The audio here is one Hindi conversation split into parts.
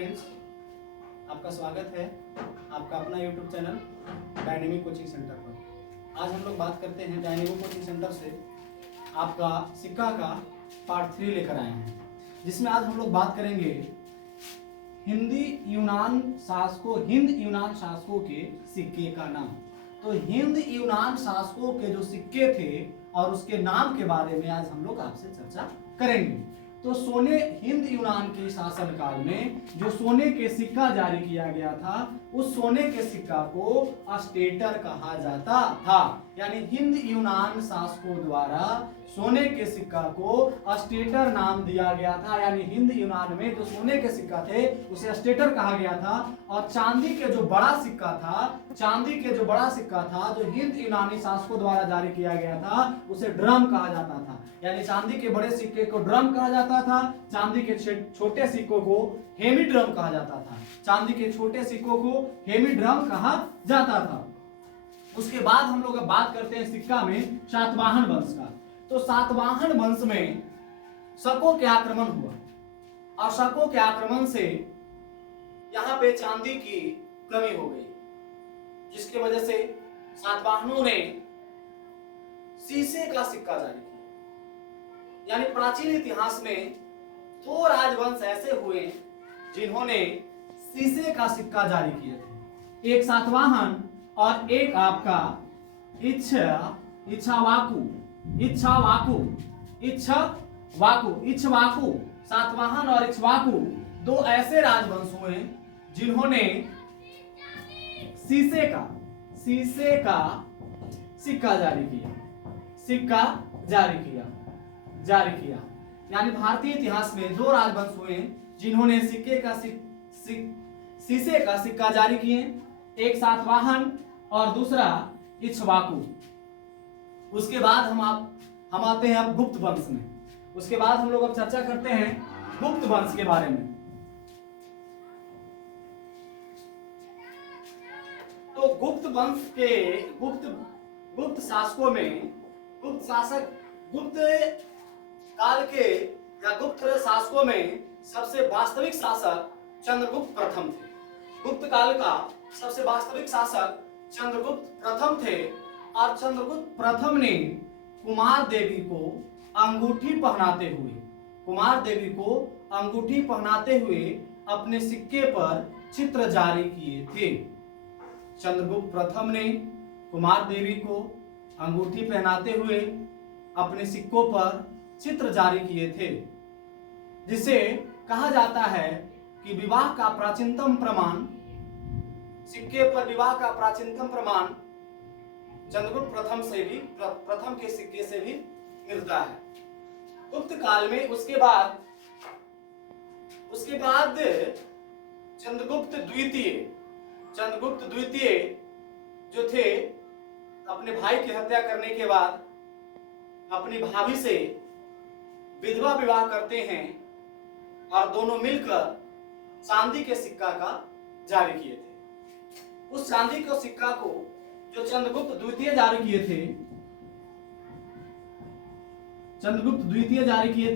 फ्रेंड्स, आपका स्वागत है आपका अपना YouTube channel dynamic coaching centre पर। आज हम लोग बात करते हैं डायनेमिक कोचिंग सेंटर से आपका सिक्का का पार्ट 3 लेकर आए हैं, जिसमें आज हम लोग बात करेंगे हिंद यूनान शासकों के सिक्के का नाम। तो हिंद यूनान शासकों के जो सिक्के थे और उसके नाम के बारे में आज हम लोग आपसे चर्चा करेंगे। तो हिंद यूनान के शासनकाल में जो सोने के सिक्का जारी किया गया था, उस सोने के सिक्का को अस्टेटर कहा जाता था। यानी हिंद यूनान शासकों द्वारा सोने के सिक्का को अस्टेटर नाम दिया गया था। यानी हिंद यूनान में जो सोने के सिक्का थे उसे अस्टेटर कहा गया था, और चांदी के जो बड़ा सिक्का था जो हिंद यूनानी शासकों द्वारा जारी किया गया था, उसे ड्रम कहा जाता था। यानी चांदी के बड़े सिक्के को ड्रम कहा जाता था, चांदी के छोटे सिक्कों को हेमी ड्रम कहा जाता था। उसके बाद हम लोग अब बात करते हैं सिक्का में सातवाहन वंश का। तो सातवाहन वंश में शकों के आक्रमण हुआ, और शकों के आक्रमण से यहाँ पे चांदी की कमी हो गई, जिसकी वजह से सातवाहनों ने शीशे का सिक्का जारी किया। यानी प्राचीन इतिहास में दो राजवंश ऐसे हुए जिन्होंने शीशे का सिक्का जारी किए थे, एक सातवाहन और एक आपका इक्ष्वाकु। सातवाहन और इक्ष्वाकु दो ऐसे राजवंश हुए जिन्होंने शीशे का सिक्का जारी किया। यानी भारतीय इतिहास में दो राजवंश हुए जिन्होंने शीशे का सिक्का जारी किए, एक सातवाहन और दूसरा इक्ष्वाकु। उसके बाद हम आते हैं अब गुप्त वंश में। उसके बाद हम लोग अब चर्चा करते हैं गुप्त वंश के बारे में। तो गुप्त वंश के गुप्त शासकों में गुप्त काल के या गुप्त शासकों में सबसे वास्तविक शासक चंद्रगुप्त प्रथम थे। गुप्त काल का सबसे वास्तविक शासक चंद्रगुप्त प्रथम थे, और चंद्रगुप्त प्रथम ने कुमार देवी को अंगूठी पहनाते हुए अपने सिक्के पर चित्र जारी किए थे। चंद्रगुप्त प्रथम ने कुमार देवी को अंगूठी पहनाते हुए अपने सिक्कों पर चित्र जारी किए थे, जिसे कहा जाता है कि विवाह का प्राचीनतम प्रमाण, सिक्के पर विवाह का प्राचीनतम प्रमाण चंद्रगुप्त प्रथम के सिक्के से भी मिलता है। गुप्त काल में उसके बाद चंद्रगुप्त द्वितीय जो थे, अपने भाई की हत्या करने के बाद अपनी भाभी से विधवा विवाह करते हैं, और दोनों मिलकर चांदी के सिक्का का जारी किए थे। उस चांदी के सिक्का को जो चंद्रगुप्त द्वितीय जारी किए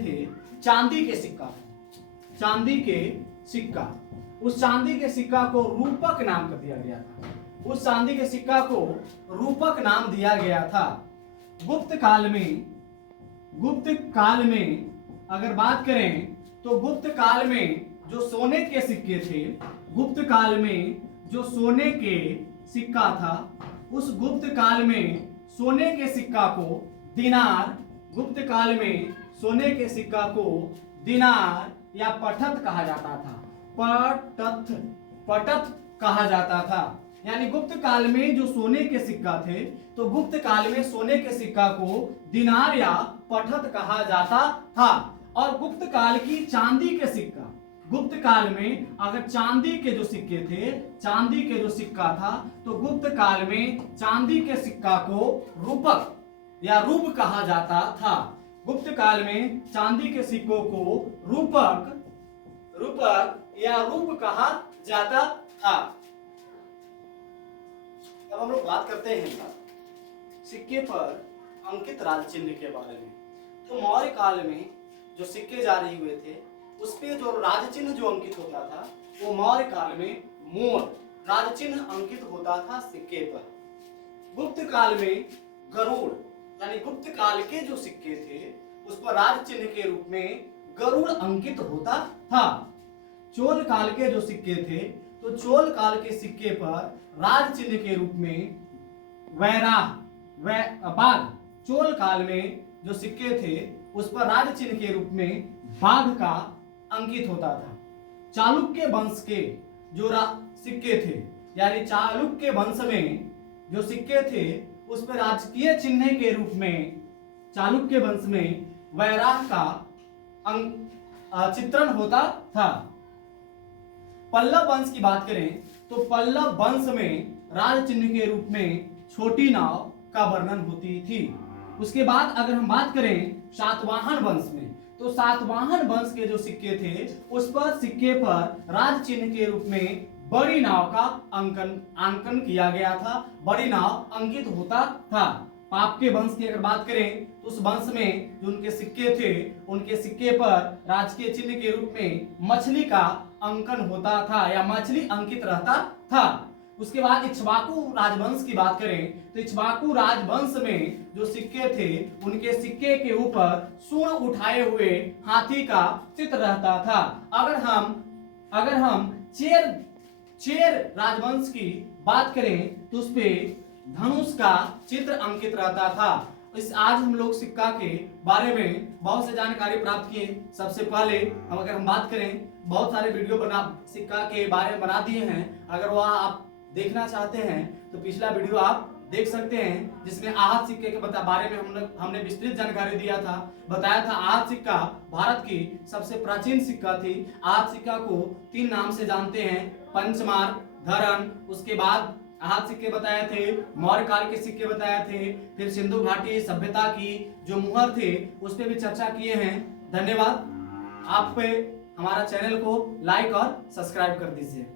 थे, चांदी के सिक्का को रूपक नाम कर दिया गया था। उस चांदी के सिक्का को रूपक नाम दिया गया था। गुप्त काल में अगर बात करें तो गुप्त काल में जो सोने के सिक्के थे, गुप्त काल में जो सोने के सिक्का था, उस गुप्त काल में सोने के सिक्का को दिनार या पठत कहा जाता था। पटत कहा जाता था। यानी गुप्त काल में जो सोने के सिक्का थे, तो गुप्त काल में सोने के सिक्का को दिनार या पठत कहा जाता था। और गुप्त काल की चांदी के सिक्का, गुप्त काल में अगर चांदी के जो सिक्के थे, चांदी के जो सिक्का था, तो गुप्त काल में चांदी के सिक्का को रूपक या रूप कहा जाता था। गुप्त काल में चांदी के सिक्कों को रूपक या रूप कहा जाता था। अब हम लोग बात करते हैं सिक्के पर अंकित राज चिन्ह के बारे में। तो मौर्य काल में जो सिक्के जारी हुए थे, उस पे जो राज चिन्ह जो अंकित होता था वो मौर्य काल में मोर राज चिन्ह अंकित होता था सिक्के पर। गुप्त काल में गरुड़, यानी गुप्त काल के जो सिक्के थे उस पर राज चिन्ह के रूप में गरुड़ अंकित होता था। चोल काल के जो सिक्के थे तो चोल काल के सिक्के पर राज चिन्ह के रूप में बाघ, चोल काल में जो सिक्के थे उस पर राज चिन्ह के रूप में बाघ का अंकित होता था। चालुक्य वंश के जो सिक्के थे, यानी चालुक्य वंश में जो सिक्के थे उस पर राजकीय चिन्ह के रूप में चालुक्य वंश में वैराह का चित्रण होता था। पल्लव वंश की बात करें तो पल्लव वंश में राज चिन्ह के रूप में छोटी नाव का वर्णन होती थी। उसके बाद अगर हम बात करें सातवाहन वंश में तो सातवाहन वंश के जो सिक्के थे उस पर सिक्के पर राज चिन्ह के रूप में बड़ी नाव का अंकन किया गया था, बड़ी नाव अंकित होता था। पाप के वंश की अगर बात करें तो उस वंश में जो उनके सिक्के थे उनके सिक्के पर राजकीय चिन्ह के रूप में मछली का अंकन होता था या मछली अंकित रहता था। उसके बाद इक्ष्वाकु राजवंश की बात करें तो इक्ष्वाकु राजवंश में जो सिक्के थे उनके सिक्के के ऊपर सूंड उठाए हुए हाथी का चित्र रहता था। अगर हम चेर राजवंश की बात करें तो उसपे धनुष का चित्र अंकित रहता था। आज हम लोग सिक्का के बारे में बहुत से जानकारी प्राप्त किए। सबसे पहले अगर हम बात करें बहुत सारे वीडियो सिक्का के बारे में बना दिए हैं, अगर वह आप देखना चाहते हैं तो पिछला वीडियो आप देख सकते हैं जिसमें आहत सिक्के के बारे में हमने विस्तृत जानकारी दिया था। बताया था आहत सिक्का भारत की सबसे प्राचीन सिक्का थी। आहत सिक्का को 3 नाम से जानते हैं, पंचमार, धरन, उसके बाद आहत सिक्के बताए थे, मौर्य काल के सिक्के बताए थे, फिर सिंधु घाटी सभ्यता की जो मुहर थे उस पर भी चर्चा किए हैं। धन्यवाद। आप पे हमारा चैनल को लाइक और सब्सक्राइब कर दीजिए।